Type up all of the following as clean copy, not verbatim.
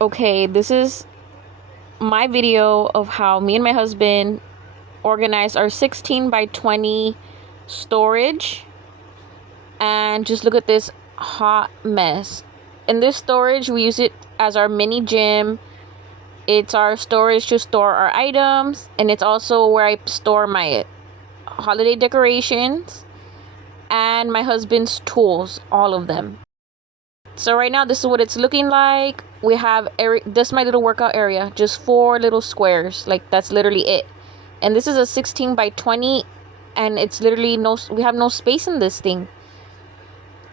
Okay, this is my video of how me and my husband organized our 16 by 20 storage. And just look at this hot mess. In this storage, we use it as our mini gym. It's our storage to store our items, and it's also where I store my holiday decorations and my husband's tools, all of them. So right now, this is what it's looking like. We have this is my little workout area, just 4 little squares. Like, that's literally it. And this is a 16 by 20, and it's literally we have no space in this thing.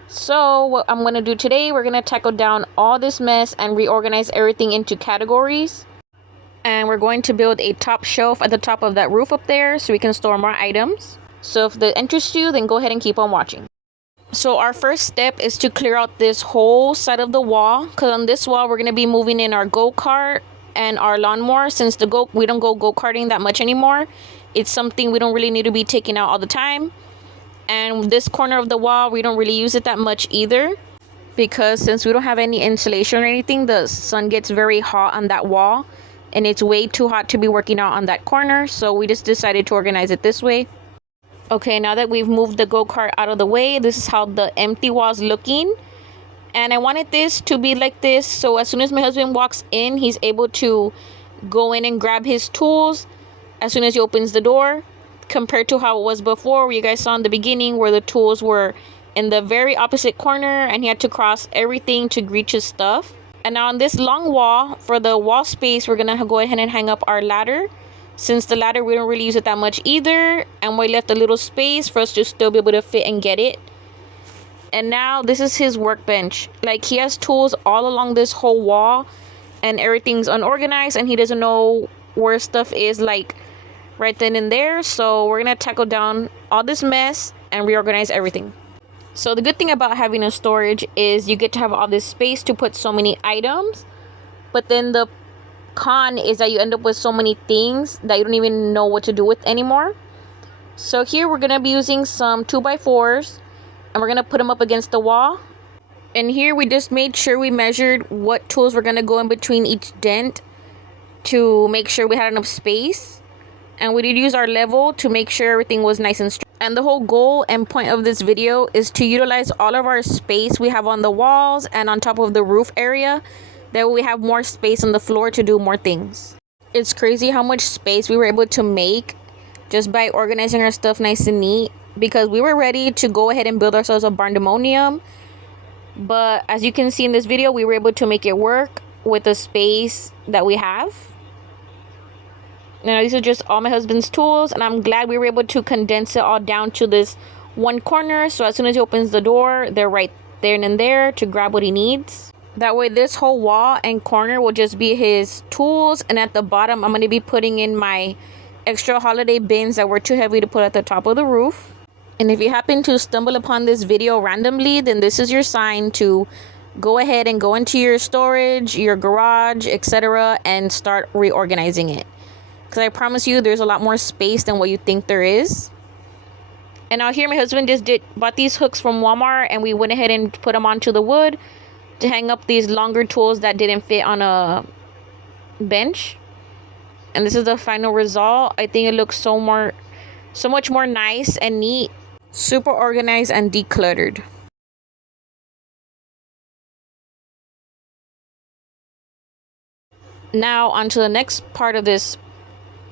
So what I'm going to do today, we're going to tackle down all this mess and reorganize everything into categories. And we're going to build a top shelf at the top of that roof up there so we can store more items. So if that interests you, then go ahead and keep on watching. So our first step is to clear out this whole side of the wall, because on this wall we're going to be moving in our go-kart and our lawnmower. Since we don't go go-karting that much anymore, it's something we don't really need to be taking out all the time. And this corner of the wall, we don't really use it that much either, because since we don't have any insulation or anything, the sun gets very hot on that wall and it's way too hot to be working out on that corner. So we just decided to organize it this way. Okay, now that we've moved the go-kart out of the way, this is how the empty wall's looking. And I wanted this to be like this, so as soon as my husband walks in, he's able to go in and grab his tools as soon as he opens the door, compared to how it was before, where you guys saw in the beginning where the tools were in the very opposite corner and he had to cross everything to reach his stuff. And now on this long wall, for the wall space, we're gonna go ahead and hang up our ladder. Since the ladder, we don't really use it that much either, and we left a little space for us to still be able to fit and get it. And now this is his workbench. Like, he has tools all along this whole wall, and everything's unorganized, and he doesn't know where stuff is, like, right then and there. So we're gonna tackle down all this mess and reorganize everything. So the good thing about having a storage is you get to have all this space to put so many items, but then the con is that you end up with so many things that you don't even know what to do with anymore. So here we're gonna be using some 2x4s, and we're gonna put them up against the wall. And here we just made sure we measured what tools were gonna go in between each dent to make sure we had enough space. And we did use our level to make sure everything was nice and straight. And the whole goal and point of this video is to utilize all of our space we have on the walls and on top of the roof area. That way we have more space on the floor to do more things. It's crazy how much space we were able to make just by organizing our stuff nice and neat, because we were ready to go ahead and build ourselves a barndemonium. But as you can see in this video, we were able to make it work with the space that we have. Now these are just all my husband's tools, and I'm glad we were able to condense it all down to this one corner. So as soon as he opens the door, they're right there and there to grab what he needs. That way this whole wall and corner will just be his tools, and at the bottom I'm going to be putting in my extra holiday bins that were too heavy to put at the top of the roof. And if you happen to stumble upon this video randomly, then this is your sign to go ahead and go into your storage, your garage, etc., and start reorganizing it. Because I promise you, there's a lot more space than what you think there is. And now here my husband just bought these hooks from Walmart, and we went ahead and put them onto the wood to hang up these longer tools that didn't fit on a bench. And this is the final result. I think it looks so much more nice and neat, super organized and decluttered. Now onto the next part of this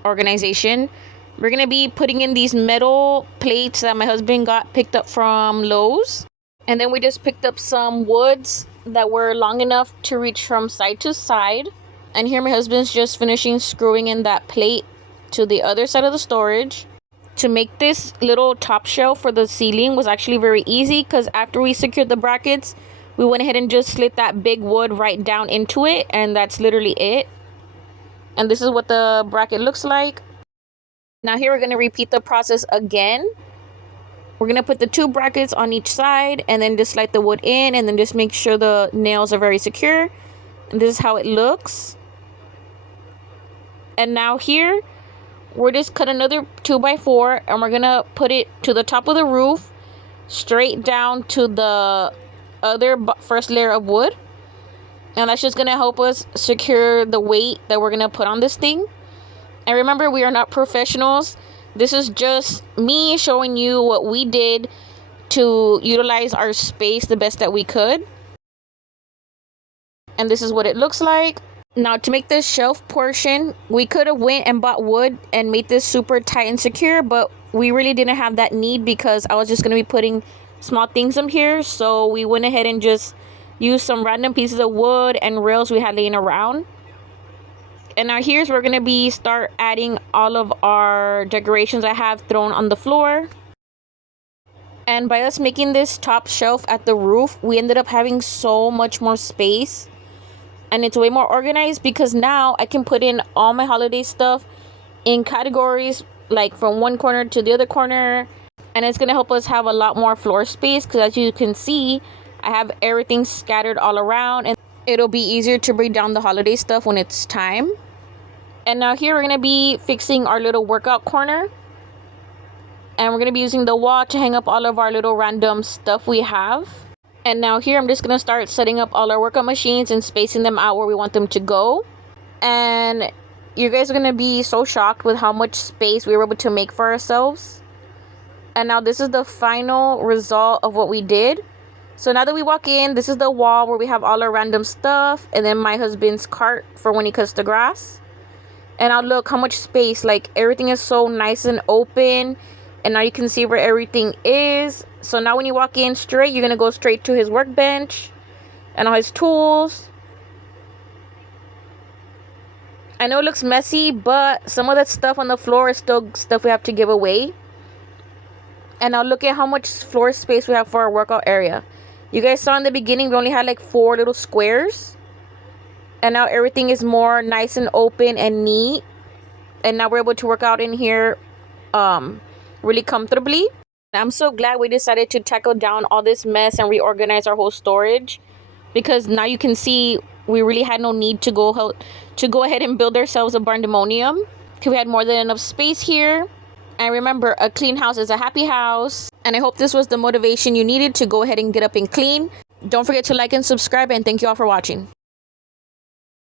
organization. We're gonna be putting in these metal plates that my husband picked up from Lowe's. And then we just picked up some woods that were long enough to reach from side to side. And here my husband's just finishing screwing in that plate to the other side of the storage. To make this little top shelf for the ceiling was actually very easy, because after we secured the brackets, we went ahead and just slid that big wood right down into it, and that's literally it. And this is what the bracket looks like. Now here we're going to repeat the process again. We're going to put the 2 brackets on each side, and then just slide the wood in, and then just make sure the nails are very secure. And this is how it looks. And now here, we're just cut another 2x4, and we're going to put it to the top of the roof, straight down to the other first layer of wood. And that's just gonna help us secure the weight that we're gonna put on this thing. And remember, we are not professionals. This is just me showing you what we did to utilize our space the best that we could. And this is what it looks like. Now, to make this shelf portion, we could have went and bought wood and made this super tight and secure, but we really didn't have that need because I was just going to be putting small things in here. So we went ahead and just used some random pieces of wood and rails we had laying around. And now here's where we're going to start adding all of our decorations I have thrown on the floor. And by us making this top shelf at the roof, we ended up having so much more space. And it's way more organized because now I can put in all my holiday stuff in categories, like from one corner to the other corner. And it's going to help us have a lot more floor space because, as you can see, I have everything scattered all around. And it'll be easier to bring down the holiday stuff when it's time. And now here we're going to be fixing our little workout corner. And we're going to be using the wall to hang up all of our little random stuff we have. And now here I'm just going to start setting up all our workout machines and spacing them out where we want them to go. And you guys are going to be so shocked with how much space we were able to make for ourselves. And now this is the final result of what we did. So now that we walk in, this is the wall where we have all our random stuff. And then my husband's cart for when he cuts the grass. And now look how much space, like everything is so nice and open. And now you can see where everything is. So now when you walk in straight, you're going to go straight to his workbench and all his tools. I know it looks messy, but some of that stuff on the floor is still stuff we have to give away. And now look at how much floor space we have for our workout area. You guys saw in the beginning, we only had like 4 little squares. And now everything is more nice and open and neat. And now we're able to work out in here really comfortably. I'm so glad we decided to tackle down all this mess and reorganize our whole storage, because now you can see we really had no need to go ahead and build ourselves a barndemonium, because we had more than enough space here. And remember, a clean house is a happy house. And I hope this was the motivation you needed to go ahead and get up and clean. Don't forget to like and subscribe, and thank you all for watching.